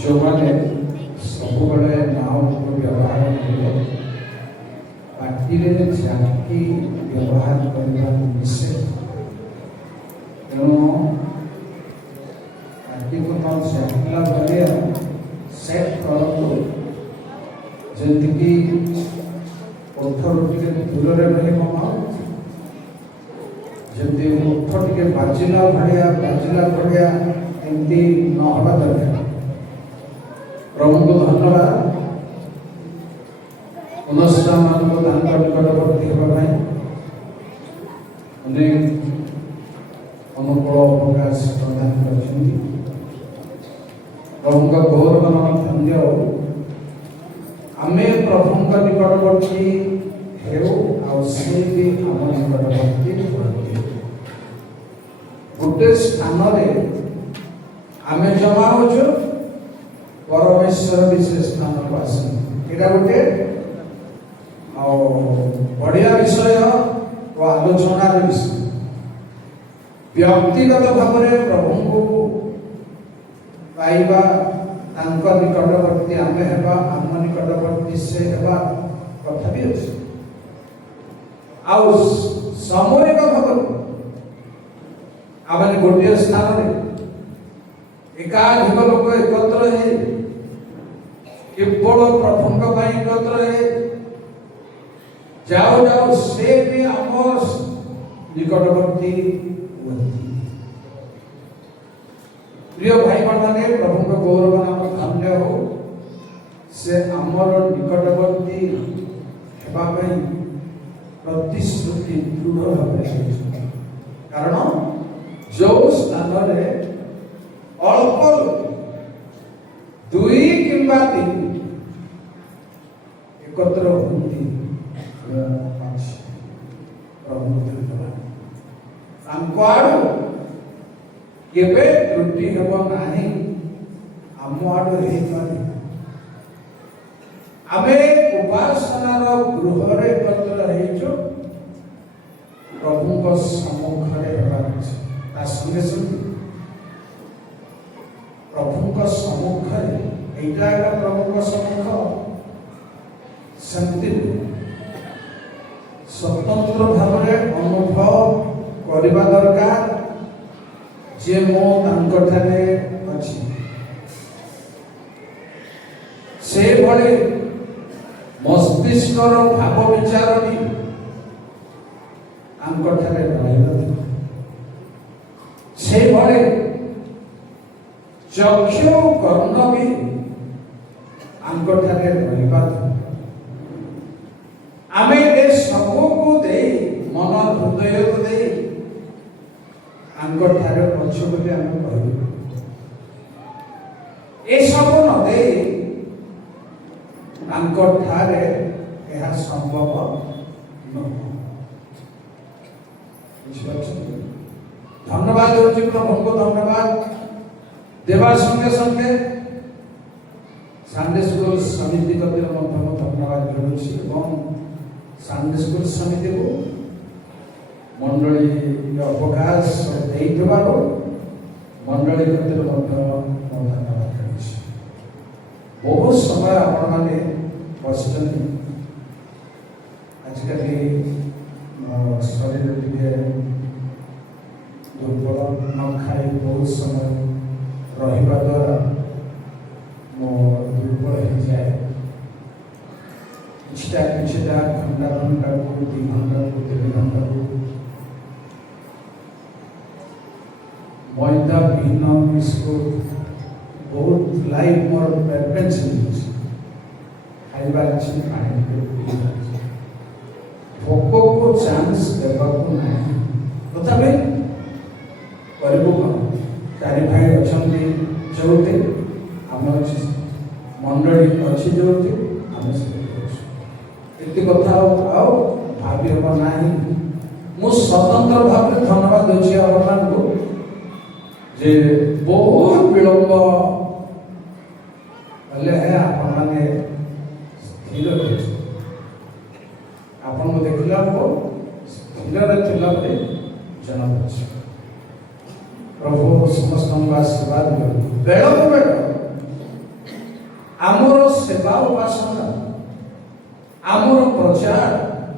जो मैंने सब नाम व्यवहार कर पार्टी जाति व्यवहार करने निषेध तेणु पार्टी को तो जातिला भाया सेट करूँ जमीक ओठर टे दूर रही ममा जमी ओठ टे बाजिला भाया एमती नहवा दरकार प्रभु को धन्यवाद अनुष्ठान मान निकटवर्ती होगाई अनेक अनुकूल अवकाश प्रदान कर प्रभु का गौरव धन्य आमे प्रभु निकटवर्ती आम निकटवर्ती गोटे स्थान आमे जमा हो परमेश्वर विशेष स्थान को आसा गोटे बढ़िया विषय और आलोचना विषय व्यक्तिगत भाव में प्रभु को पाइबा निकटवर्ती आम आम निकटवर्ती से कथा भी अच्छे सामूहिक भाव आम गोटे स्थान एकाधिक लोक एकत्र है केवल प्रभु एकत्र है जाओ जाओ से भी आम निकटवर्ती प्रिय भाई मैंने प्रभु को गौरव नाम धन्य हो से आमर निकटवर्ती प्रतिश्रुति दृढ़ भाव कारण जो स्थान अल्प दुई किंबा तीन एकत्र होती केवे त्रुटि हेब नाही आम आडु आमे उपासनार गृह एकत्र हो प्रभु सम्मुखें संगे संगे प्रभु सम्मुख यहाँ प्रभु सम्मुख सेमती स्वतंत्र भाव अनुभव करने दरकार जे मो अच्छी से भले मस्तिष्क भाव विचार भी से भले चक्षु कर्ण भी आंकठारे आमे सबको दे मन हृदय को दे आंकठारे पक्ष बोली आम कह सब न दे आंकठारे यह संभव धन्यवाद हो प्रभु को धन्यवाद देवा संगे संगे संडे स्कूल समिति धन्यवाद जनाऊँ संडे स्कूल समिति को मंडली अवकाश मंडली धन्यवाद बहुत समय आपण मैंने बसचन आजिकल शरीर टे दुर्बल न खाई बहुत समय रहा द्वारा मो दुर्बल हो जाए किछटा घंटा को 2 घंटा को 3 घंटा को मैदा भिन्न बिस्कुट बहुत लाइफ मोर प्रेफरेंस खाइबा अच्छी पानी भोक को चांस देवा तथापि करू चारि भाई अच्छा जोते आम मंडली अच्छी जोते आम ये कथा भावी हम ना मु स्वतंत्र भाव धन्यवाद दूसरी अपन को जे बहुत विलंब आपण स्थिर आपन को देखला स्थिर जना प्रभु समस्त आशीर्वाद बेल आमर सेवा उपासना आमर प्रचार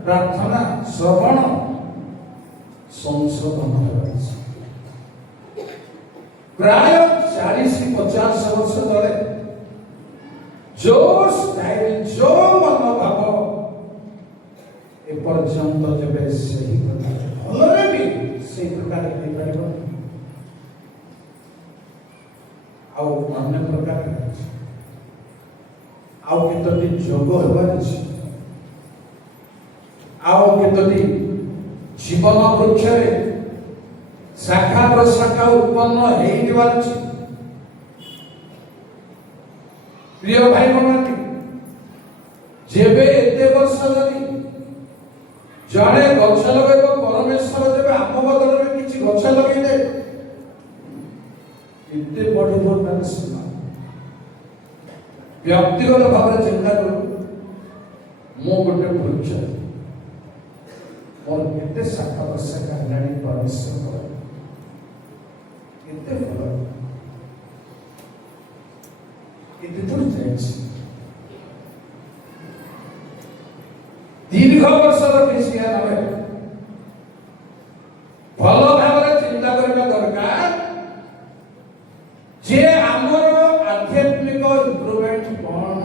प्रार्थना श्रवण संशोधन प्राय 40-50 वर्ष तले जो स्टाइल जो मनोभाव एपर्यंत जब से भलरे भी से प्रकार अन्य प्रकार आउ केतोटी जोग हेबार अछि आउ केतोटी जीवन वृक्ष शाखा प्रशाखा उत्पन्न होइबार अछि। प्रिय भाई बहन जेबे एते वर्ष धरी जड़े गछ लगे परमेश्वर जब आम बदल में किसी गछ लगे एते बढ़ व्यक्तिगत भाव चिंता करूँ मो गोटे वृक्ष और एते शाखा प्रशाखा है परमेश्वर एते फल एते दूर जाए दीर्घ वर्षर कृषि नहे भल भाव चिंता करने दरकार जे आमर आध्यात्मिक इम्प्रूवमेंट कौन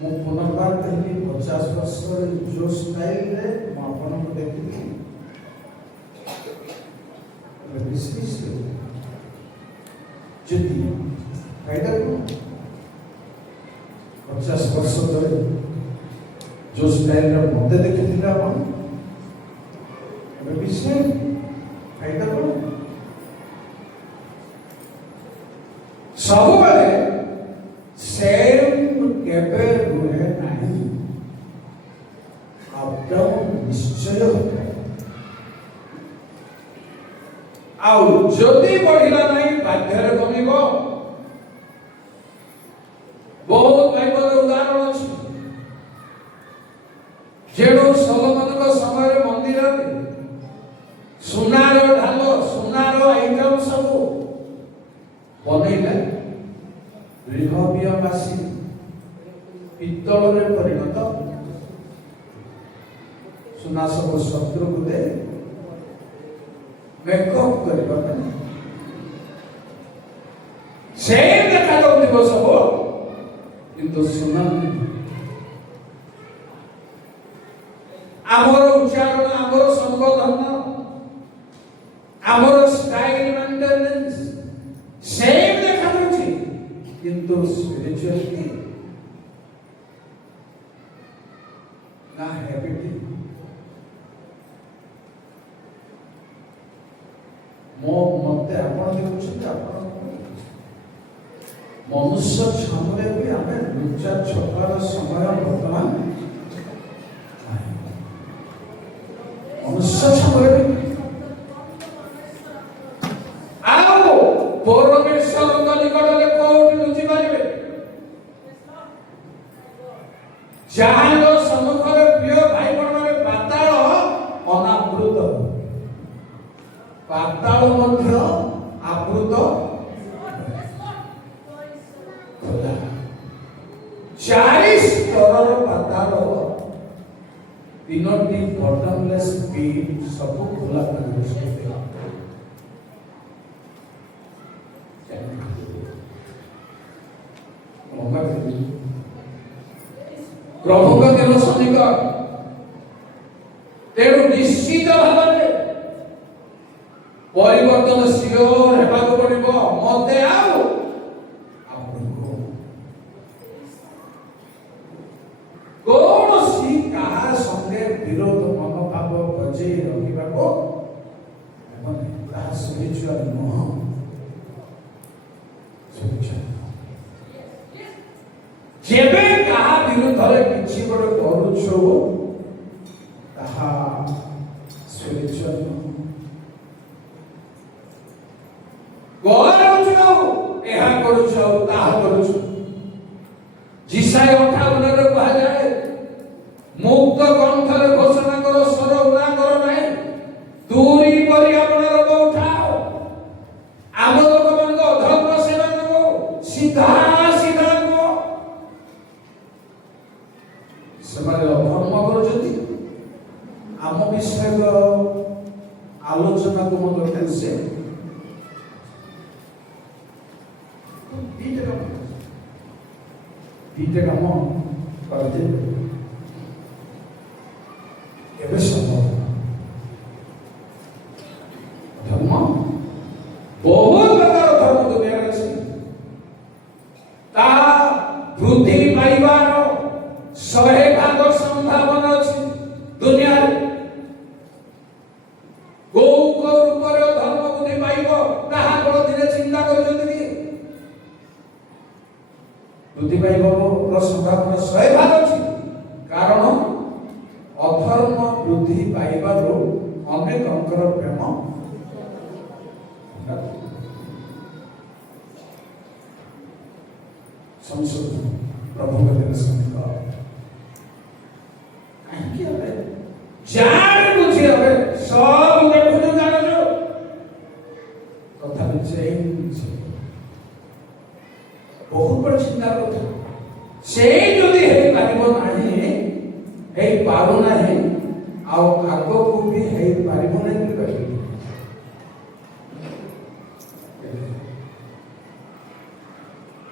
मु पुनर्बार कहली 50 वर्ष जो स्टाइल रे आपन को देखली जदि फायदा को 50 वर्ष तले जो स्टाइल रे मते देखिथिला आपण विषय फायदा को सब बेले सेम केबे रुहे नाही अपडाउन निश्चय होता आउ जदि बढ़िला नहीं बाध्यरे कमिब बहुत बाइबल उदाहरण अछि जेडो सलोमन को समय मंदिर सुनार ढाल सुनार आइटम सब बनैला रिहबियावासी पित्तल रे परिणत सुना सब शत्रु को दे मेकअप करबा से देखा जाउथिबो सब किंतु सुना आमर उच्चारण आमर संबोधन आमर स्टाइल मेंटेनेंस सेम देखा जाउछि किंतु स्पिरिचुअलिटी ना हैबिट मो मते आपण देखुछन आपण मनुष्य छमरे भी हमें लुचा छपार समय वर्तमान मनुष्य छमरे आओ परमेश्वर निकट में कोट लुचि पारिबे जहां सम्मुख प्रिय भाई बहन पाताल अनावृत पाताल मध्य आवृत 40 स्तर पाताल 3टी बटमलेस पिट सब खुला प्रभु का दिल सनिकर तेणु निश्चित भाव में परिवर्तन सियोर हेबाक पड़िबो मते आउ आपको कौन सी कहा संगे विरोध मनोभाव बजे रखिबा को ताहा स्पिरिचुअल नह जेबे कहा विरुद्ध रे किछि बड़ करूछो ताहा स्पिरिचुअल गौरव ଏହା କରୁଛ ତାହା କରୁଛ जिसाय 58 रे कहा जाए मुक्त कंठरे घोषणा करो स्वर उल्लांघन नहीं दूरी परि आपनर उठाओ आम लोक मन आलोचना को मत उद्देश्य दीटे काम करते केबे संभव धर्म बहुत प्रकार धर्म दुनिया अच्छी ता वृद्धि पाइबार 100% संभावना अच्छी दुनिया को रूप धर्म बुद्धि पाइब ताहा बड़ धीरे चिंता कर वृद्धि पाइब संभावना 100% अच्छी कारण अधर्म वृद्धि पाइबार अनेक अंकर प्रेम संशोधन प्रभु के दिन जान बुझी हमें सब देखो जानो जो कथा बहुत बड़ चिंता करता से यदि हे पारिबो नाही हे पारो नाही आउ आगो को भी हे पारिबो नाही कहि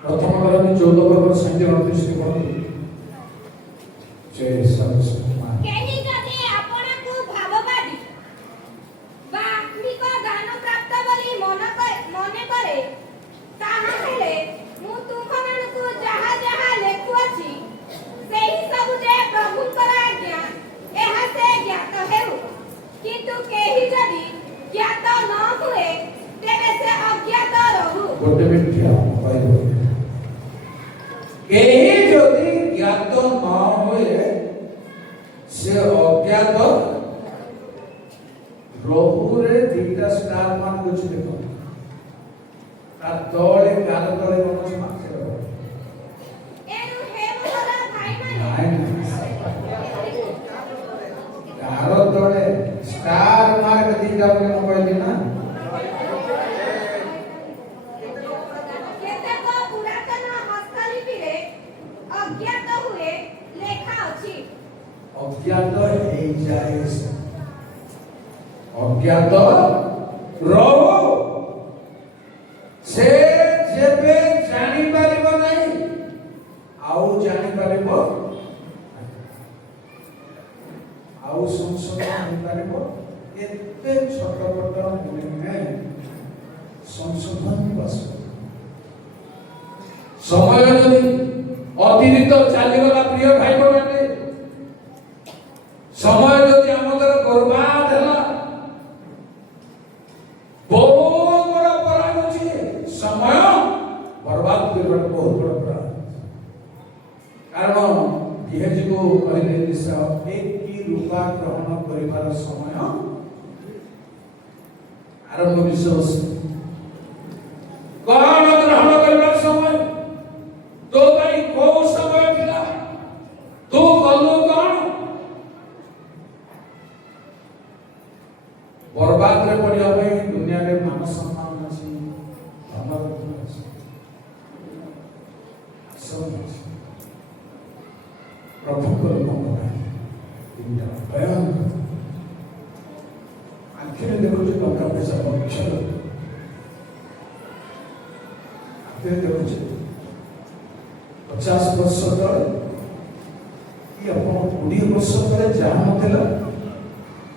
प्रथम करनी 14 वर्ग संख्या 29 के पढ़ो जय सब केहि जदि आपण को भाववादी वास्तविक ज्ञान प्राप्त बोली मने करे ताहा हेले मु तुमन को जहा जहा लेखु अछि सेही सब जे प्रभु कर आज्ञा एहा से ज्ञात हेउ किंतु केहि जदि ज्ञात न हुए तेरे से अज्ञात रहु गोटे मिनिट कहबो केहि जदि ज्ञात न होए से अज्ञात रहुरे दीटा स्टार मान कुछ देखो ता तळे गाल तळे कोन मासे एनु हे मोर भाई माने गाल तळे स्टार मार्क दीटा बोले मोबाइल ना केतेक पुरातन हस्तलिपि रे अज्ञात हुए लेखा अछि अज्ञात हे जाए अज्ञात रहो से जेबे जानि पारिबो नाही आउ जानि पारिबो आउ संशोधन हो पारिबो एते छोट छोट मुने संशोधन बस समय जदि अतिरिक्त चाली गला प्रिय भाई बने समय जदि आम द्वारा बर्बाद है बहुत बड़ा अपराध अच्छे समय बर्बाद करने बहुत बड़ा अपराध कारण जी को कहले एक की रूपा ग्रहण कर समय आरंभ विषय कौन ग्रहण कर समय तो भाई को समय मिला तो कलु कौन बर्बाद रे पड़िया भाई दुनिया रे मान सम्मान अछि धर्म अछि सब अछि प्रभु को लोक इंदा बयान आखिर देखो जो टका पैसा पक्ष आखिर देखो 50 वर्ष तले कि अपन 20 वर्ष तले जहाँ नथिला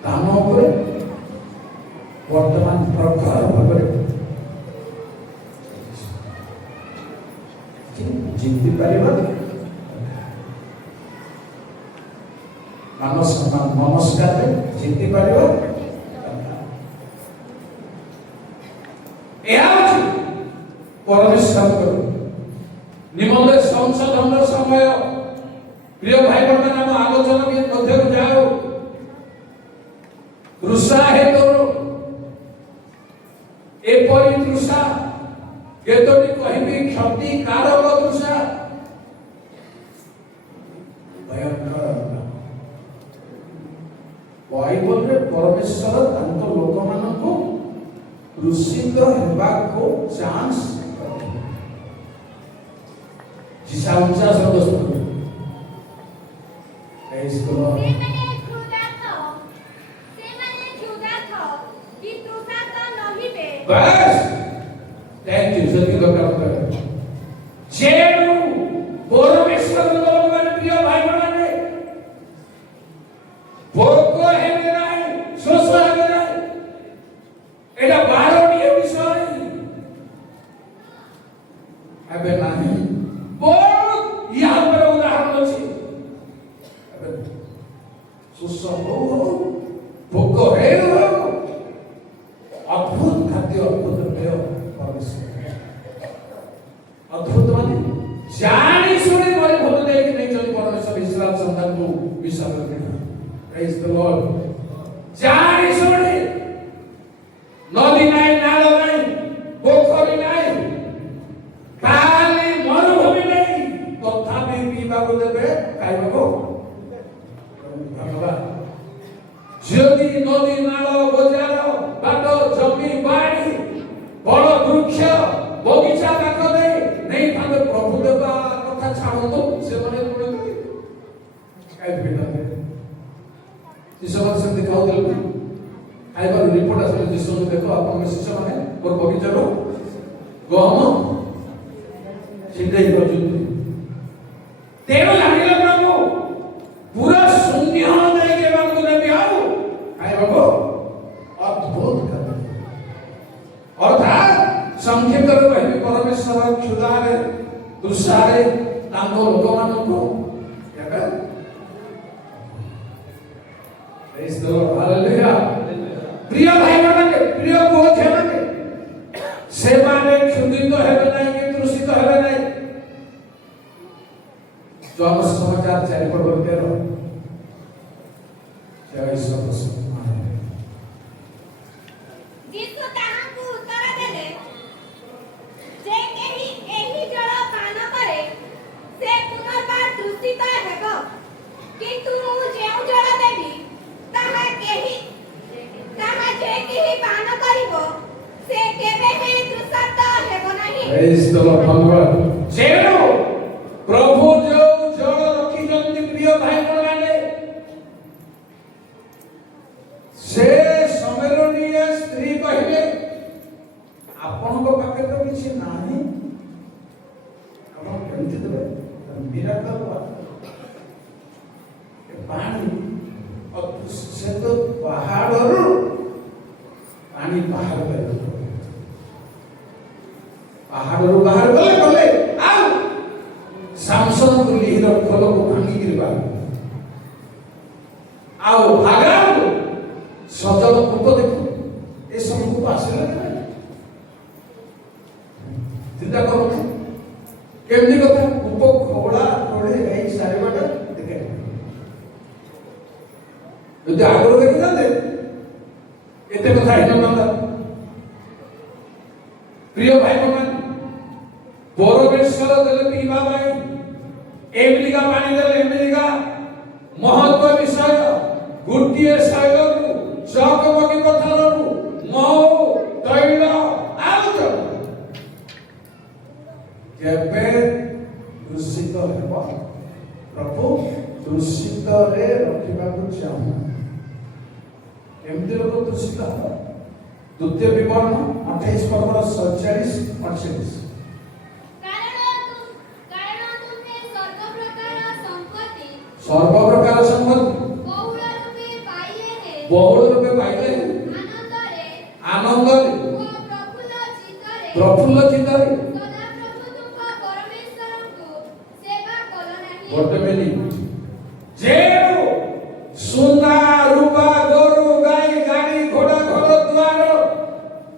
दाम उपरे वर्तमान प्रकार भाବରେ जीति परिवार मान सम्मान नमस्कार जीति परिवार परमेश्वर को निमंते संशोधन समय प्रिय भाई बहन नाम आलोचना के मध्य जाओ तृषा है तोरो एपरी तृषा केतोटी कहबी क्षति कारक तृषा भयंकर बाइबल रे परमेश्वर तांको लोक मानको कृषित हेबा को चांस जिसा ऊंचा शब्द सुनो इसको से माने क्षुधा बस थैंक यू सभी लोग कर जेनु परमेश्वर लोग में प्रिय भाई बहन भोग है नहीं सोचा है नहीं एटा बारोनिय विषय अबे नहीं बहुत यहाँ पर उदाहरण अछि अबे सुसो हो भोग है अद्भुत खाद्य अद्भुत पेय परमेश्वर अद्भुत माने जानी सुनी मरे भोग दे कि नहीं चली परमेश्वर इस्राएल संतान को विश्वास करते प्रेज द लॉर्ड जानी सुनी नदी नहीं नाला नहीं पोखरी नहीं खाली मरुभूमि नहीं तथापि पीवा को देबे खाइबा को धन्यवाद যদি নদী নালা বজার বাট জমি বাড়ি বড় বৃক্ষ বগিচা কাঠ দেই নেই তাহলে প্রভু দেবা কথা ছাড়তো সেমানে পড়ে কাই ভিড়া শিশুমান সে দেখাও দেল খাইবার রিপোর্ট আসলে যিশু দেখো আপনার শিশু মানে ওর বগিচার গহম সিদ্ধই করছুন তেরো জানিলা প্রভু पूरा शून्य नहीं के बाद को नहीं आओ आए बाबू अद्भुत कर अर्थात संक्षिप्त में कहते परमेश्वर क्षुधारे दुष्टारे तांको लोकमान को क्या कर प्रेज द लॉर्ड हालेलुया प्रिय भाई बहन प्रिय बोझ है ना सेवा में क्षुधित है नहीं कि तृषित है नहीं जो हम समाचार चारि पर बोलते रहो जय ईश्वर जीसु ताहांकु उत्तर देले जे केही एही जल पान करे से पुनर्बार तृषित हेबो किंतु जेउ जल देबी ताहा जे केही पान करिवो से केबे हे तृषित हेबो नाही प्रेज द लॉर्ड धन्यवाद जेनो प्रभु जो जल रखी जंती प्रिय भाई बहन से सम्मेलनीय स्त्री कहले आपन को पाके तो किछि नाही आपण केमति देबे मिराकल पानी और से तो पहाड़रू पानी बाहर कर पहाड़रू बाहर गले आओ सामसन को लीर खोल को भांगी गिरबा आओ भागाओ सजल कूप देखो ए सब कूप आसले चिंता करो केमनी कथा कूप खोला खोले गई सारे बाटा देखे यदि आगरो देखि जाते एते कथा हिन नंदा प्रिय भाई बहन परमेश्वर देले पीवा भाई एमलिका पानी देले एमलिका महत्व विषय गुटिए साइलरु चकमकी पथररु मौ तैल आउट केबे दूषित हेबो प्रभु दूषित रे रखिबा को चाहू एमति लोक दूषित हो द्वितीय विवरण 28 पर्व 47 48 सर्व प्रकार संपत्ति बहुल रूपे पाइले आनंद प्रफुल्ल चित्तरे वर्तमेली जेनु सुना रूपा गोरु गाई गाड़ी घोड़ा घर द्वार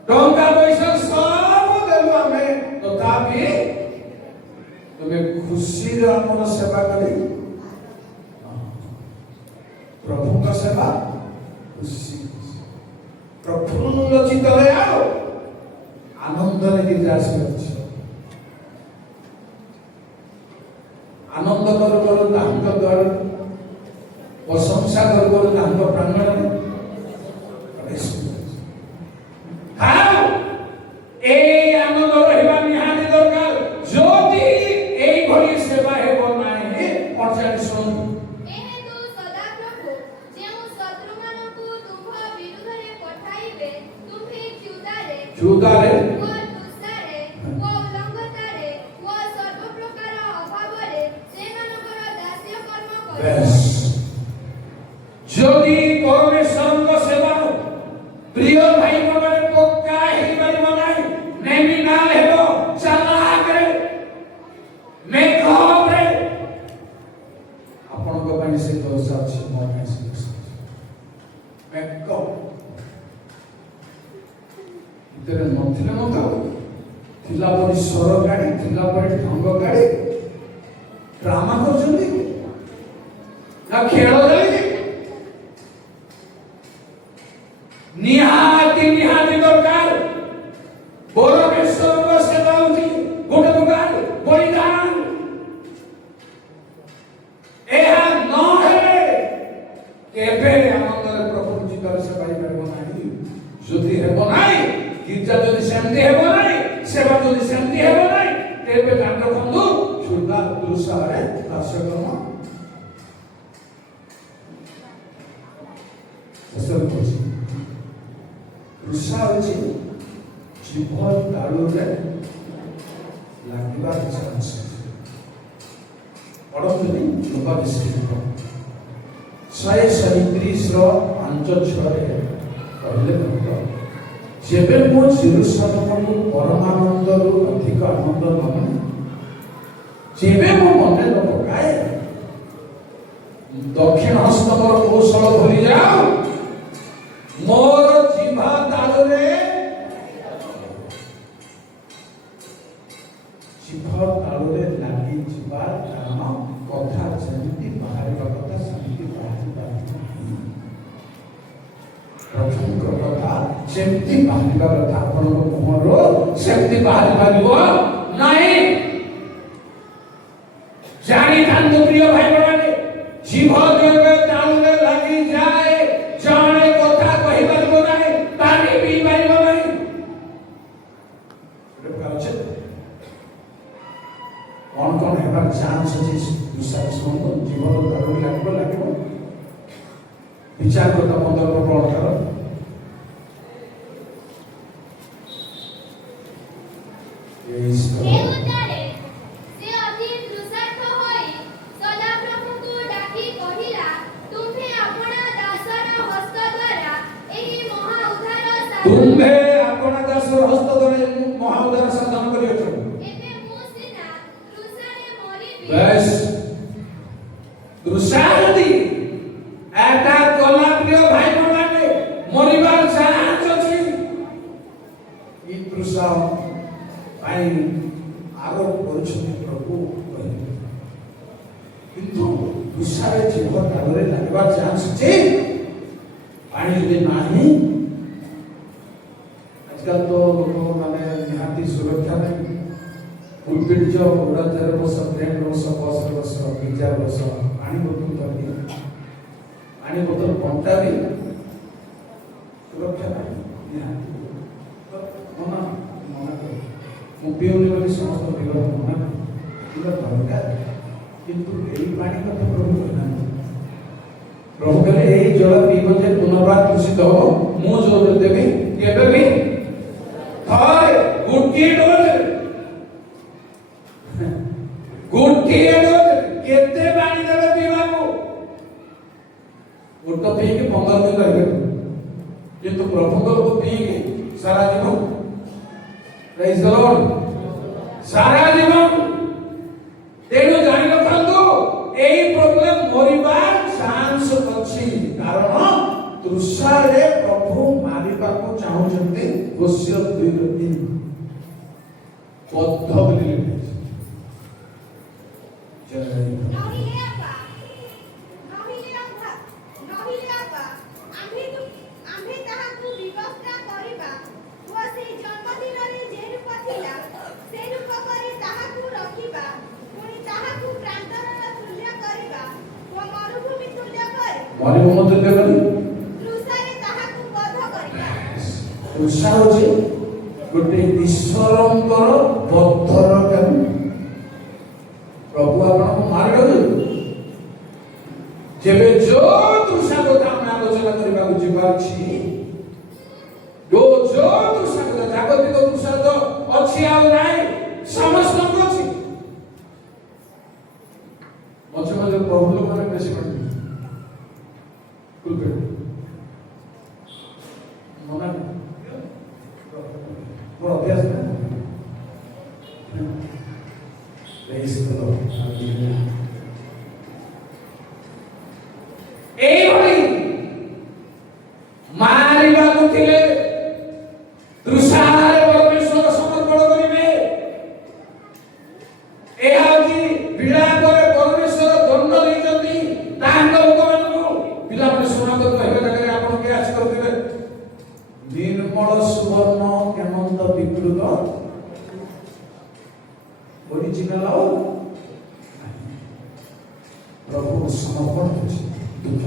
टंका पैसा सब देलु हमें तथापि तुम्हें खुशी रे हमर सेवा करी प्रभु का सेवा खुशी प्रफुल्ल चित्तरे आओ आनंद रे गिरास करछ आनंद कर कर तांक द्वार प्रशंसा कर कर तांक प्रांगण में प्रवेश हां ए आनंद रहिबा निहाती दरकार ज्योति एई भली सेवा हेबो नाही 48 क्षुधारे क्षुधारे ଓ ଦୁଃସାରେ ଓ ଉଲ୍ଲଙ୍ଘତାରେ ଓ ସର୍ବ ପ୍ରକାର ଅଭାବରେ ସେମାନଙ୍କର ଦାସ୍ୟ କର୍ମ କରିବ। ବେଶ যদি পরমেশ্বরଙ୍କ সেবা প্রিয় ভাই মনে পক্কা ହେଇପାରିବ ନାହିଁ ନେମିନାଲ ହେବ ଚାଲାକରେ ମେକଅପରେ ଆପଣଙ୍କ ପାଇଁ ସେ ଦୋଷ ଅଛି ମୋ ପାଇଁ ସେ ଦୋଷ ଅଛି ମେକଅପ ଭିତରେ ନଥିଲେ ମଧ୍ୟ ଥିଲା ପରି ସ୍ୱର ଗାଡ଼ି ଥିଲା ପରି ଢଙ୍ଗ ଗାଡ଼ି ଡ୍ରାମା କରୁଛନ୍ତି ନା ଖେଳ ଚାଲିଛି ନିହାତି ଦରକାର ପରମେଶ୍ୱରଙ୍କ ସେବା ହଉଛି ଗୋଟେ ପ୍ରକାର ବଳିଦାନ ଏହା ନହେଲେ କେବେ ଆନନ୍ଦରେ ପ୍ରଭୁ ଚିତ୍ତରେ ସେ ପାଇପାରିବ ନାହିଁ ଯଦି ହେବ ନାହିଁ ଗୀର୍ଜା ଯଦି ସେମିତି ହେବ ନାହିଁ ସେବା ଯଦି ସେମିତି ହେବ ନାହିଁ ତେବେ କାଣ୍ଡ ବନ୍ଧୁ କ୍ଷୁଧା ତୃଷାରେ ଦାସ୍ୟକର୍ମ ଶେଷରେ କହୁଛି ତୃଷା ହେଉଛି ଜିଭ ତାଳୁରେ ଲାଗିବାର ଚାନ୍ସ ପଢନ୍ତୁନି ଲୋକ ବିଷୟ 137:5-6ରେ କହିଲେ ଭକ୍ତ ଯେବେ ମୁଁ ଜେରୁସାଲେମକୁ ପରମାନନ୍ଦରୁ ଅଧିକ ଆନନ୍ଦ ନହୁଏ ଯେବେ ମୁଁ ମନେ ନ ପକାଏ ଦକ୍ଷିଣ ହସ୍ତ ମୋର କୌଶଳ ଭୁଲି ଯାଉ ମୋର ଜିଭା ତାଳୁରେ ଲାଗି ଯିବା କାରଣ କଥା ଯେମିତି ବାହାରିବା କଥା ସେମିତି ବାହାରିବା ପ୍ରଭୁଙ୍କ କଥା ଯେମିତି ବାହାରିବା କଥା ଆପଣଙ୍କ ମୁହଁରୁ ସେମିତି ବାହାରି ପାରିବ ନାହିଁ ଜାଣିଥାନ୍ତୁ ପ୍ରିୟ ଭାଇମାନେ ଜିଭ ଯେବେ ତାଳୁରେ ଲାଗି ଯାଏ ଜଣେ କଥା କହିପାରିବ ନାହିଁ ପାଣି ପିଇ ପାରିବ ନାହିଁ कौन कौन हेबार चांस अछि दूसरा सुनो जीवन तालुरे लागो विचार करता 15 प्रबल करो तुम्हे अपना दासर हस्त द्वारा महा उद्धार साधन करियो छ बस तृषादी एटा कला प्रिय भाई माने मरिबार चाहत अछि ई तृषा भाई आरोप करूछथि प्रभु किंतु तृषारे जीवन तालुरे लागबार चांस छै पानी जदि नाही आजकल तो लोग माने निहाती सुरक्षा नहीं पुलपिट जो उड़ाजारे बस ट्रेन बस बस बस पिज्जा बस पानी बोतल धरती पानी बोतल पंटा भी सुरक्षा नहीं निहाती मना मना कर मुपियोनी वाली समस्त विरोध मना कर दरकार किंतु एई पानी का तो प्रभु कहना प्रभु कहले एई जल पीबो जे पुनर्बार दूषित हो मु जो देबी केबे भी थाय गुटी डोज गोटिए डोज केते पानी देबे पीबाकू गोट पी के 15 दिन रहबे किंतु प्रभु को पी के सारा जीवन प्रेज द लॉर्ड सारा जीवन तेणु जानि रखंतु एई प्रॉब्लम मरिबार चांस अछि कारण तृषा रे प्रभु मारिबाकू चाहुचंती गोस्य 2-3 बद्ध बोली गोटे ईश्वरंकर बद्धर काम प्रभु आपन मार्ग जेबे जो तृषा को हम आलोचना करबा को जीवार छी जो तृषा को ଜାଗତିକ ପୁରୁଷାର୍ଥ ଅଛି ଆଉ ନାହିଁ ସମସ୍ତଙ୍କୁ ଅଛି। ମଝିରେ ମଝିରେ ପ୍ରଭୁ ଲୋକମାନେ ବେଶୀ ପଡିବେ ମନା ମୋର ଅଭ୍ୟାସ ନା এইভাবে মারিବାକୁ ଥିଲେ ତୃଷାରେ ପରମେଶ୍ୱର ସମର୍ପଣ କରିବେ। ଏହା ହେଉଛି ବିଳାପରେ ପରମେଶ୍ୱର ଦଣ୍ଡ ଦେଇଛନ୍ତି ତାଙ୍କ ଲୋକମାନଙ୍କୁ। ପିଲାମାନେ ଶୁଣନ୍ତୁ କହିବା ଜାଗାରେ ଆପଣ କିଏ ଆସି କରୁଥିବେ ନିର୍ମଳ ସୁବର୍ଣ୍ଣ କେମନ୍ତ ବିକୃତ ओरिजिनल और प्रभु समर्पण दुख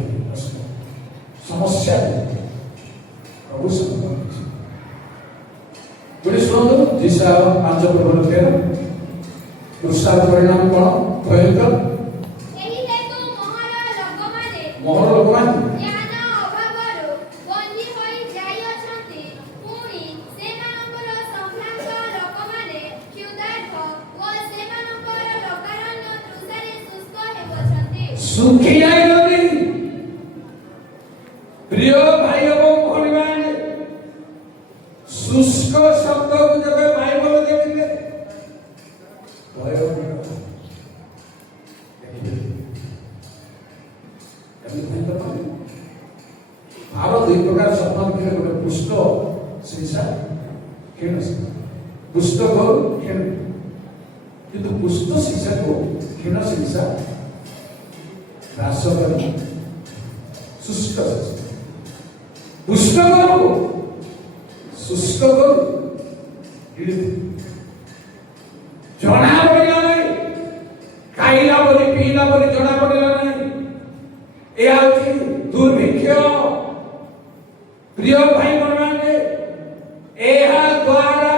समस्या प्रभु समर्पण गुड़ी शुणु दिशा 5:13 पुरुषार्थ परिणाम कौन भयंकर मोहर लोक माने सुखी जाइबनी प्रिय भाई एवं भौणी शुष्क शब्द को जब बाइबल देखिले आरो दुई प्रकार शब्द लिखले गोटे पुष्ट शीर्षा क्षीण पुष्ट को क्षीण किंतु पुष्ट शीर्षा को क्षीण शीर्षा रास करी शुष्क पुष्ट करो शुष्क करो जना पड़ा नहीं खाइला बोली पीला बोली जना पड़ा नहीं यह दुर्भिक्ष प्रिय भाई माने यह द्वारा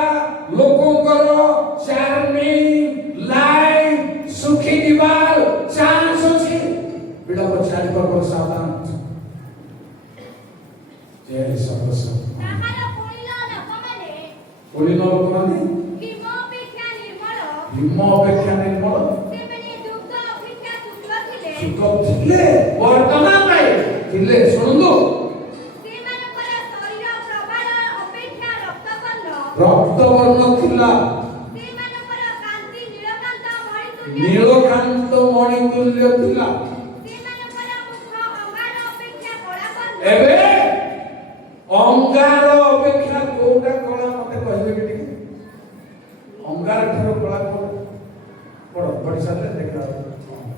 लोकंकर चार्मिंग लाइफ सुखी दिवार चांस अछि बिड़ा पछाड़ी पर सावधान जय सर्वस्व ताहार पुलिन लोक माने हिम अपेक्षा निर्मल सुख थिले वर्तमान पाए थिले सुनंदु रक्त वर्ण थिला नीलकांत मणि तुल्य थिला एबे अंगार अपेक्षा कोटा कला मते कहबे कि ठीक अंगार ठरो कला पड़ पड़ी साथे देखा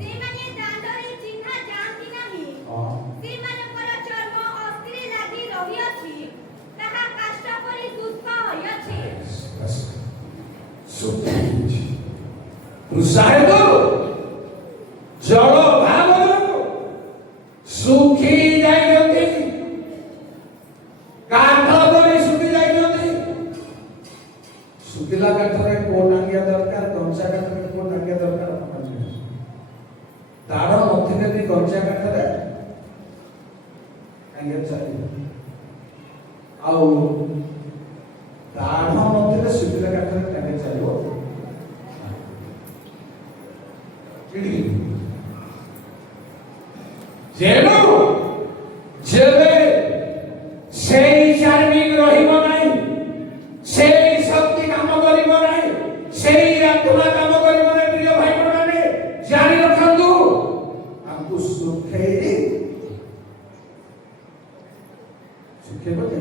ते माने दांडरे चिन्हा जानती नाही हां ते माने पर चर्म अस्त्री लागी रही अछि ताहा कष्ट परि दुख होय अछि सुखी रुसाए तो जड़ भाव सुखी जाइछथि काठ बने सुखी जाइछथि सुखिला काठरे को टांगिया दरकार कंचा काठरे को टांगिया दरकार तार नथिले भी कंचा काठरे टांगिया चाहि आउ तार नथिले सुखिला काठरे टांगिया चाहिबो चिड़ी जेनो जेबे सेई चार्मिंग रहिबो नाही सेई शक्ति काम करिबो नाही सेई आत्मा काम करिबो नाही प्रिय भाई माने जानि रखंतु हमकु सुखेई सुखेबे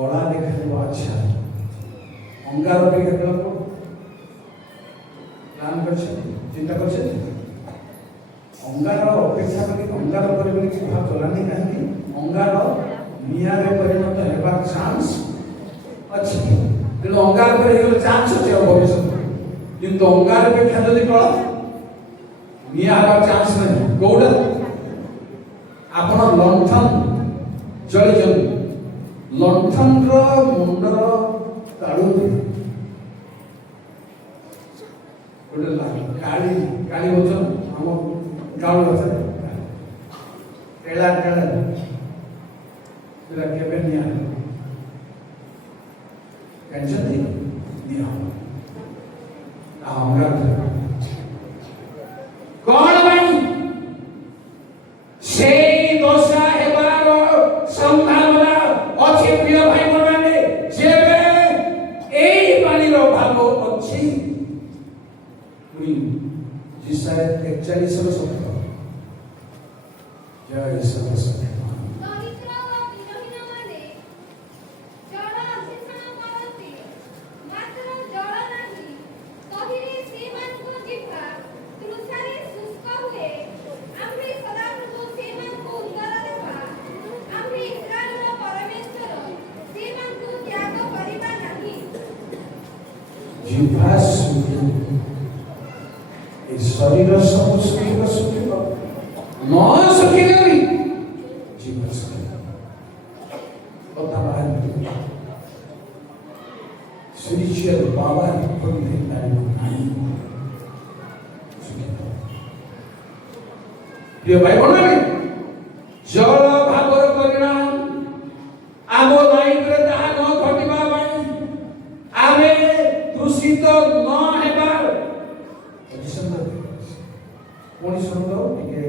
ओला देखिबो अच्छा अंगार पे केतला प्लान करछे चिंता करछे अंगार अपेक्षा करी अंगार पर बोली कि भाव चलानी काहे अंगार नियारे परिणत हेबा चांस अछि तेणु अंगार पर हेलो चांस अछि भविष्य किंतु अंगार पे खेलली कळ निया हेबा चांस नहीं कोडा आपण लंठन जळी जळी लंठन रो मुंडर ताळू ओडे काली काली वचन हम गाँव बच्चे केला केला तेरा केबे निया ଜାଣିଛନ୍ତି ନିୟମ ଅଙ୍ଗାର କଣ ପାଇଁ ସେଇ ଦଶା ହେବାର ସମ୍ଭାବନା ଅଛି ପ୍ରିୟ ଭାଇ ମାନେ ଯେବେ ଏଇ ପାଣିର ଭାଗ ଅଛି जिसाय 41 ର ସତ୍ୟ ଜୟ ଈଶ୍ୱର ସତ୍ୟ ଦରିଦ୍ର ଓ ବିରହୀନମାନେ ଜଳ ଅନ୍ୱେଷଣ କରନ୍ତି, ମାତ୍ର ଜଳ ନାହିଁ। ତହିଁରେ ସେମାନଙ୍କୁ ଜିହ୍ୱା ତୃଷାରେ ଶୁଷ୍କ ହୁଏ। ଆମ୍ଭେ ସଦାପ୍ରଭୁ ସେମାନଙ୍କୁ ଉତ୍ତର ଦେବା। ଆମ୍ଭେ ଇସ୍ରାଏଲର ପରମେଶ୍ୱର ସେମାନଙ୍କୁ ତ୍ୟାଗ କରିବା ନାହିଁ। ଜିହ୍ୱା ଶୁଖିବ, ଏ ଶରୀର ସବୁ ଶୁଖିବ ଶୁଖିବ ନ ଶୁଖିଲେ ବି ଜିହ୍ୱା ଶୁଖିବ, କଥା ବାହାରିବ। spiritual power from the mind ଶୁଖିବ। ପ୍ରିୟ ଭାଇ ଭଉଣୀ, ଜଳ ଭାବର ପରିଣାମ ଆମ ଲାଇଫରେ ତାହା ନ ଘଟିବା ପାଇଁ ଆମେ ଦୂଷିତ ନ ହେବା ପୁଣି ଶୁଣନ୍ତୁ ଟିକେ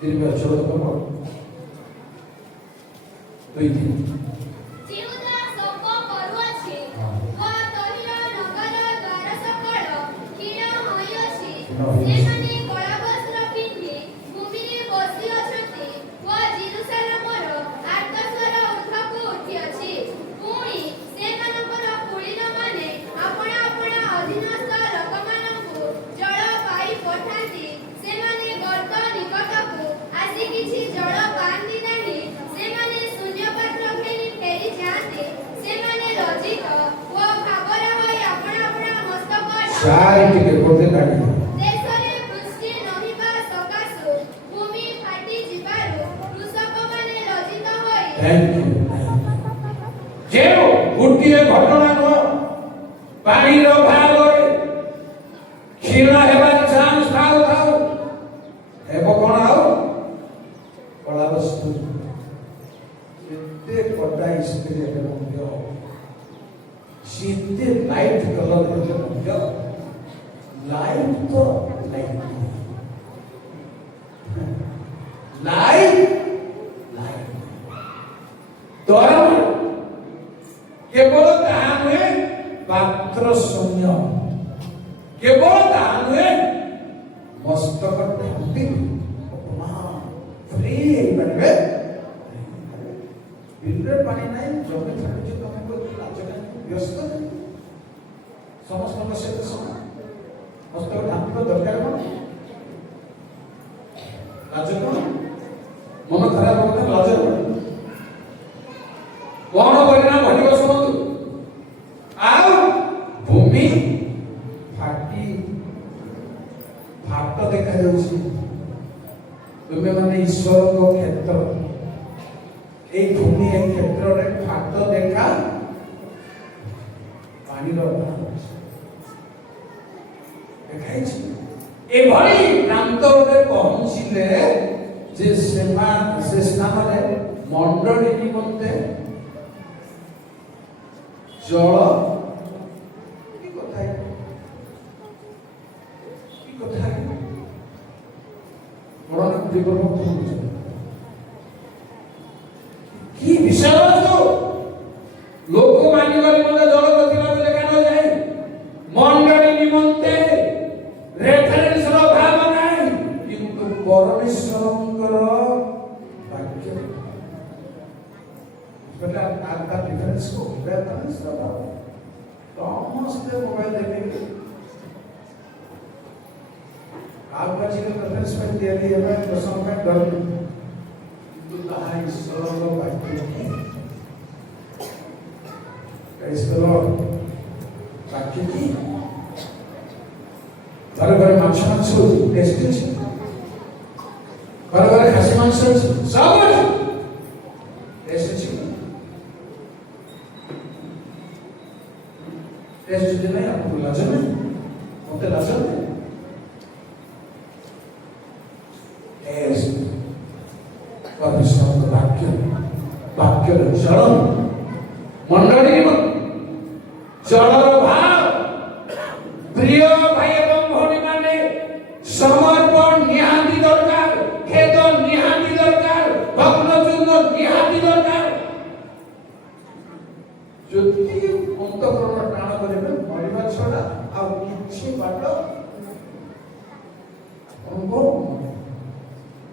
ଦୀର୍ଘ ଚଉଦ ପର୍ବ 2 ଦିନ ଜିହୁଦା ସପ କରୁଅଛି ଓ ତହିଁର ନଗର ଦ୍ୱାର ସକଳ କ୍ଷୀଣ ହୋଇଅଛି। ସେମାନେ କଳାବସ୍ତ୍ର ପିନ୍ଧି ଭୂମିରେ ବସିଅଛନ୍ତି ଓ ଜେରୁସାଲେମର ଆର୍ତ୍ତସ୍ୱର ଊର୍ଦ୍ଧ୍ୱକୁ ଉଠିଅଛି। ପୁଣି ସେମାନଙ୍କର କୁଳୀନମାନେ ଆପଣା ଆପଣା ଅଧୀନସ୍ଥ ଲୋକମାନଙ୍କୁ ଜଳ ପାଇ ପଠାନ୍ତି। ସେମାନେ ଗର୍ତ୍ତ ନିକଟକୁ ଆସି କିଛି ଜଳ ପାଆନ୍ତି ନାହିଁ। ସେମାନେ ଶୂନ୍ୟପାତ୍ର ଘେନି ଫେରି ଯାଆନ୍ତି। ସେମାନେ ଲଜ୍ଜିତ ଓ ଭାବରା ହୋଇ ଆପଣା ଆପଣା ମସ୍ତକ ସାରି ଟିକେ ବୋଧେ ଲାଗିବ। ଦେଶରେ ବୃଷ୍ଟି ନହିବା ସକାଶୁ ଭୂମି ଫାଟି ଯିବାରୁ କୃଷକମାନେ ଲଜ୍ଜିତ ହୋଇ ଯେଉଁ ଗୋଟିଏ ଘଟଣା ନୁହଁ, ପାଣିର ଭାବରେ କ୍ଷୀଣ ହେବାର ଚାନ୍ସ ଥାଉ ଥାଉ ହେବ କଣ ଆଉ କଳାବସ୍ତୁ ଏତେ କଡ଼ା ଇସ୍ତ୍ରୀ ହେଲେ ମଧ୍ୟ ଯେତେ ଲାଇଟ୍ କଲର ହେଲେ ମଧ୍ୟ ଲାଇଟ୍ ତ ଲାଇଟ୍ ଲାଇଟ୍ ତରଳ କେବଳ ତାହା ନୁହେଁ, ପାତ୍ର ଶୂନ୍ୟ କେବଳ ତାହା ନୁହେଁ, ମସ୍ତକ ଢାଙ୍କି ଫ୍ରି ହେଇପାରିବେ। ବିଲରେ ପାଣି ନାହିଁ, ଜମି ଫାଟୁଛି, ତମେ ଲାଜ ନାହିଁ, ବ୍ୟସ୍ତ ନାହିଁ, ସମସ୍ତଙ୍କ ସହିତ ସମାନ। ମସ୍ତକ ଢାଙ୍କିବା ଦରକାର କଣ? ଲାଜ କଣ? ମନ ଖରାପ କଥା ଲାଜ କଣ? କଣ ପରିଣାମ ଘଟିବ ଶୁଣନ୍ତୁ। ଆଉ ଭୂମି ଫାଟି ଫାଟ ଦେଖାଯାଉଛି। ତୁମେ ମାନେ ଈଶ୍ୱରଙ୍କ କ୍ଷେତ୍ର, এই ভূমি এই ক্ষেত্ରରେ ଫାଟ ଦେଖା ପାଣିର ଦେଖାଇଛି। ଏଭଳି ପ୍ରାନ୍ତରେ ପହଞ୍ଚିଲେ ଯେ ସେ ସ୍ଥାନରେ ମଣ୍ଡଳୀ ନିମନ୍ତେ ଜଳ କି କଥା ବଡ଼ ବିପଦ কি বিষয় লোক মানিবার নিমন্তে জল নথিলা লেখা নযায়, মণ্ডলী নিমন্তে রেফারেন্সর অভাব নাই, কিন্তু পরমেশ্বরଙ୍କର বাক্য সেটা আলাদা ডিফারেন্স কো রেফারেন্স দাও। ସମସ୍ତେ ମୋବାଇଲ ଦେଖିକି ଆଉ କିଛି ରେଫାରେନ୍ସ ପାଇଁ ତିଆରି ହେବା ଦଶମ ପାଇଁ ଡର, କିନ୍ତୁ ତାହା ଈଶ୍ୱରଙ୍କ ବାକ୍ୟ ବାକ୍ୟ କି ଘରେ ଘରେ ମାଛ ମାଂସ ଅଛି, ଟେଷ୍ଟି ଅଛି, ଘରେ ଘରେ ଖାସି ମାଂସ ଅଛି, ସବୁ ଅଛି, ଟେଷ୍ଟ ଅଛି, ଟେଷ୍ଟ ଯଦି ନାହିଁ ଆପଣଙ୍କୁ ଲାଜ ନାହିଁ, ମତେ ଲାଜ ନାହିଁ। ପରମେଶ୍ୱରଙ୍କ ବାକ୍ୟ ବାକ୍ୟରେ ଚଳନ ମଣ୍ଡଳୀ ଚଳର ଭାବ ପ୍ରିୟ ଭାଇ ଏବଂ ଭଉଣୀ ମାନେ ସମର୍ପଣ ନିହାତି ଦରକାର, ଖେଦ ନିହାତି ଦରକାର, ଭଗ୍ନ ଚୂର୍ଣ୍ଣ ନିହାତି ଦରକାର। ଯଦି ଅନ୍ତଃକରଣ ଟାଣ କରିବେ ମରିବା ଛଡା ଆଉ କିଛି ବାଟ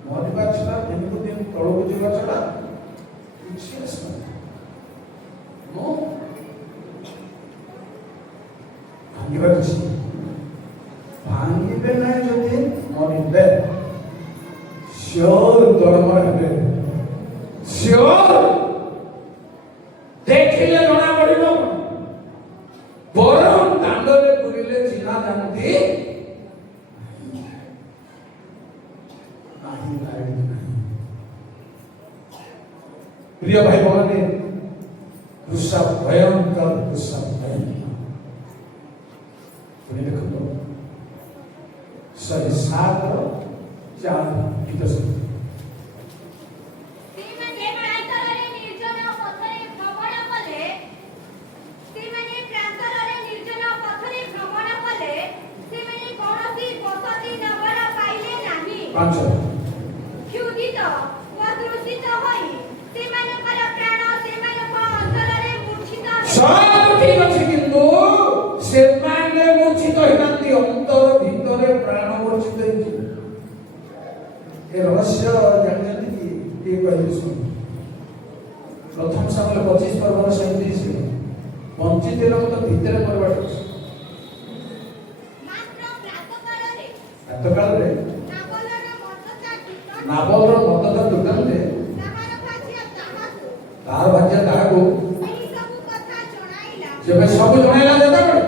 ମରିବା ଛଡା ଦିନକୁ ଦିନ ତଳକୁ ଯିବା ଛଡା କିଛି ଆସୁନି। ଭାଙ୍ଗିବାର ଅଛି, ଭାଙ୍ଗିବେ ନାହିଁ ଯଦି ମରିବେ ସିଓର ଦରମା ହେବେ, ସିଓର ଦେଖିଲେ ଜଣା ପଡିବ। ବରଂ ଦାଣ୍ଡରେ ବୁଲିଲେ ଚିହ୍ନା ଯାଆନ୍ତି प्रिय भाई बहने गुस्सा भयंकर, गुस्सा भयंकर। देखो 7:4 गीत से पांच सब ठीक अच्छे किंतु सेमाने मूर्छित होइनांती अंतर भितरे प्राण मूर्छित होइछि। ए रहस्य जानते कि कहले सुन प्रथम सामले 25 पर्वर 37 वंचित लोक तो भितरे परबाट मात्र प्रातः काल रे नाबलर मतदा दुकान रे तार भाज्य ताको जब सब जणाइला जता पड़े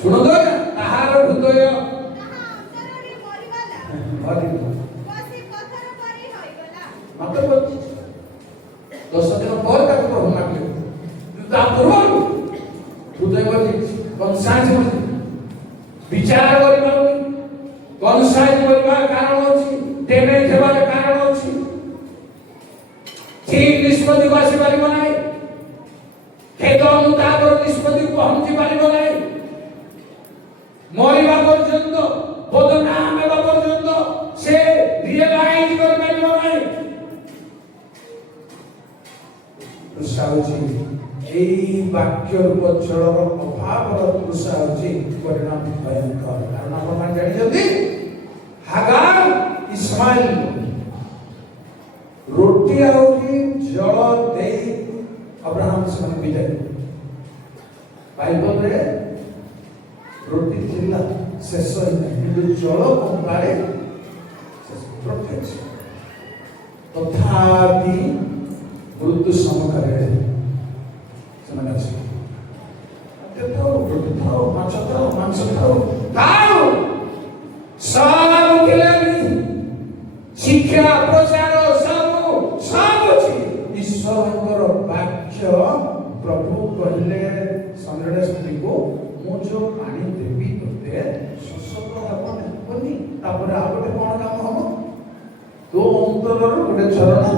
सुनो तो ताहार हृदय मात्र 10 दिन पर ताको प्रभु मागले ता पूर्व हृदय बजी कंसाज बजी विचार करि पारुनी कंसाज करबा कारण अछि डैमेज हेबार कारण अछि ठीक निष्पत्ति आसी पारिबो नाही खेद मुताबर निष्पत्ति पहुंची पारिबो नाही मरिबा पर्यंत बदनाम हेबा पर्यंत से रियलाइज कर पारिबो नाही। तृषा होछि एई वाक्य रूप चलर अभाव तृषा होछि परिणाम भयंकर। कारण आपण जानि जल्दी हागार इस्माइल रोटी आउरी जल दे अब्राहम से विदाय बाइबल रे रोटी थिला शेष किंतु जल कंपारे प्रोटेक्शन तथापि मृत्यु समकारे ସେମାନେ ଅଛି रोटी खाओ माछ खाओ मांस खाओ खाओ सब उठिलेनी शिक्षा प्रचार सब ଅଛି ଈଶ୍ୱରଙ୍କର ବାକ୍ୟ ପ୍ରଭୁ କହିଲେ ସନ୍ଧ୍ୟା ସ୍ତ୍ରୀକୁ ମୁଁ ଯୋଉ ପାଣି ଦେବି ତୋତେ ଶୋଷକ ହେବନି। ତାପରେ ଆଉ ଗୋଟେ କଣ କାମ ହବ ତୋ ଅନ୍ତରରୁ ଗୋଟେ ଝରଣା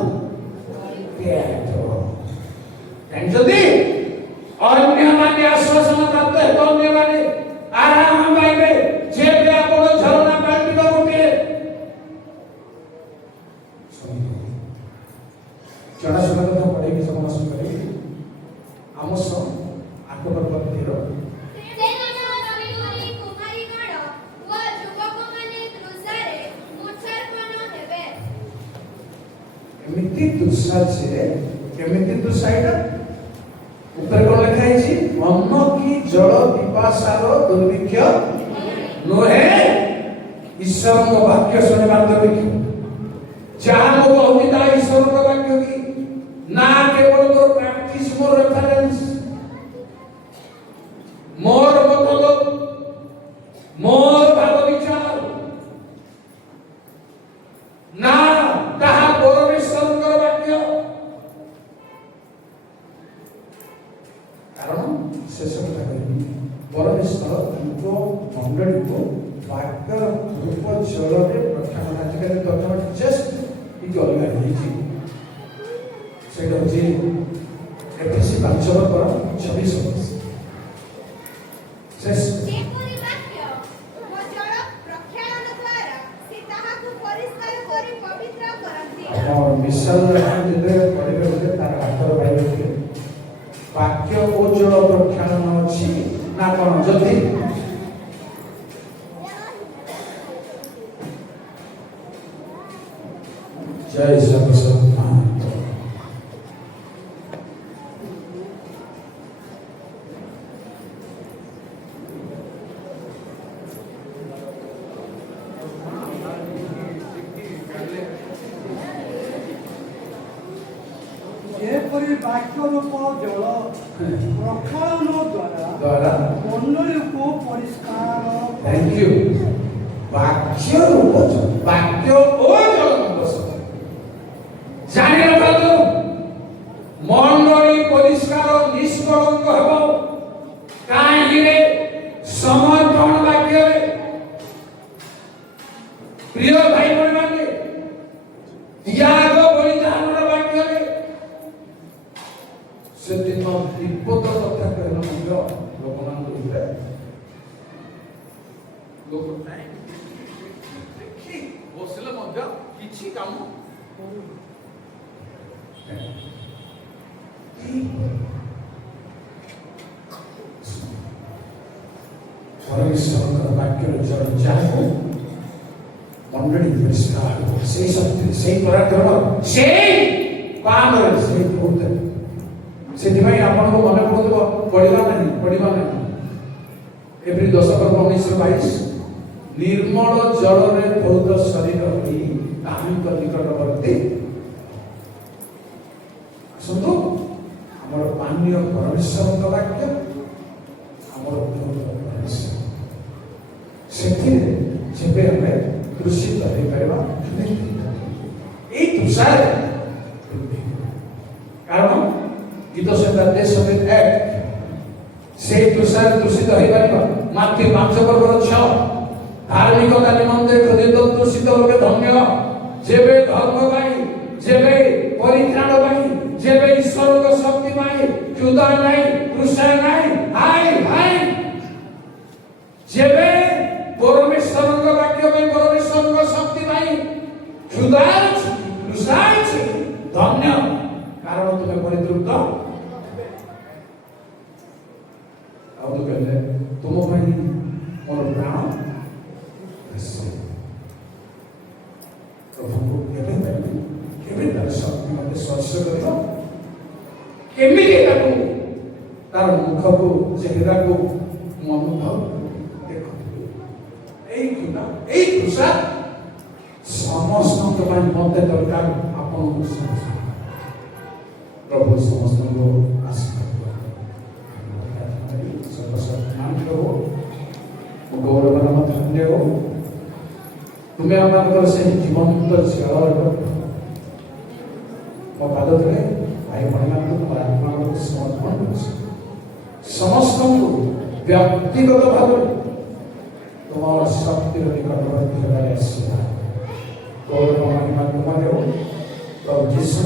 ଜାଣିଛନ୍ତି ଅନ୍ୟମାନେ ଆଶ୍ୱାସନ ପ୍ରାପ୍ତ ହେବେ, ଅନ୍ୟମାନେ ଆରାମ ପାଇବେ ଯେବେ ଆପଣ ଝରଣା ପାଲଟିବ ଗୋଟେ ଜଣାଶୁଣା କଥା ପଢେଇକି ସମାସ କରିବି ଆମ ସହ ଆଖପାଖ ମନ୍ଦିର ଏମିତି ତୃଷା ଯେ କେମିତି ତୃଷା ଏଇଟା ଉପରେ କଣ ଲେଖା ହେଇଛି ଅନ୍ନ କି ଜଳ ପିପାସାର ଦୁର୍ଭିକ୍ଷ ନୁହେଁ ଈଶ୍ୱରଙ୍କ ବାକ୍ୟ ଶୁଣିବାର ଦୁର୍ଭିକ୍ଷ। ଯାହା ମୁଁ କହୁଛି ତାହା ଈଶ୍ୱରଙ୍କ ବାକ୍ୟ କି ନା କେବଳ ମୋର ପ୍ରାକ୍ଟିସ ମୋର ରେଫରେନ୍ସ ମୋର ମତଲବ ମୋର ଭାବ ବିଚାର ନା ତାହା ପରମେଶ୍ୱରଙ୍କର ବାକ୍ୟ। କାରଣ ଶେଷ କଥା କହିବି ପରମେଶ୍ୱର ତାଙ୍କ ମଣ୍ଡଳୀକୁ ବାକ୍ୟର ରୂପ ଜଳରେ ପ୍ରଖ୍ୟାପନ ଆଜିକାଲି ତର୍ଜମା ଜଷ୍ଟ ଟିକେ ଅଲଗା ହେଇଛି। ଅକ୍ଟୋବର 26 ଶେଷ ଯେପରି ବାକ୍ୟ ଓ ଜଳ ପ୍ରକ୍ଷାଳନ ଦ୍ୱାରା ସେ ତାହାକୁ ପରିଷ୍କାର କରି ପବିତ୍ର କରନ୍ତି। ଆପଣ ବିଶାଳ ଯେତେବେଳେ ପଢ଼ିବେ ବୋଲେ ତାର ହାତର ବାଇବେଲରେ ବାକ୍ୟ ଓ ଜଳ ପ୍ରକ୍ଷାଳନ ଅଛି ନା କ'ଣ? ଯଦି ଜୟ ସର୍ବଶକ୍ତିମାନ ଯେପରି ବାକ୍ୟ ରୂପ ଜଳ ପ୍ରକ୍ଷାଳନ ଦ୍ୱାରା ମଣ୍ଡଳୀକୁ ପରିଷ୍କାର थैंक यू वाक्य रूप वाक्य ओ जानी रखतु मंडली परिष्कार निष्कलंक हबो काहे रे समर्पण वाक्य रे प्रिय भाई बहन माने त्याग बलिदान वाक्य रे सेदिन विपद कथा कहना मध्य लोकमान भितर लोक देखि बसले मध्य किछि काम परमेश्वर वाक्य चर्चा मंडली परिष्कार से शक्ति से पराक्रम से काम से बहुत से आपन को मन पड़ो पढ़ा नहीं एप्रिल 10/19/22 निर्मल जल रे बहुत शरीर होई ताहां निकटवर्ती सुनो हमर पानीय परमेश्वर वाक्य हमर परमेश्वर सेठी जेबे हमें दूषित हो परबा ए तुषार कारण गीत संहिता 1 से तुषार दूषित हो परबा माथि 5:6 धार्मिकता निमंते खदित दूषित लोके धन्य जेबे धर्म भाई जेबे परित्राण भाई जेबे ईश्वर को शक्ति भाई क्षुधा नहीं तुषार नहीं हाय हाय जेबे परमेश्वर को वाक्य में परमेश्वर को शक्ति भाई क्षुधा तुषार धन्य कारण तुम्हें परितृप्त अब तो कहले तुम भाई मोर प्राण प्रभु को केबे तार शक्ति मते स्पर्श करियो केमिति ताको तार मुख को चेहरा को अनुभव देखो एई खुदा एई खुशा समस्त को ପାଇଁ मते दरकार आपन प्रभु समस्त को आशीर्वाद सर्वशक्तिमान प्रभु गौरव धन्य हो तुम्हें हमारे से जीवंत जल मो पाद धरे भाई बहन तुम आत्मा को समर्पण कर समस्त को व्यक्तिगत भाव तुम शक्ति निकटवर्ती होगार आशीर्वाद गौरव महिमा तुम्हारे हो प्रभु जीशु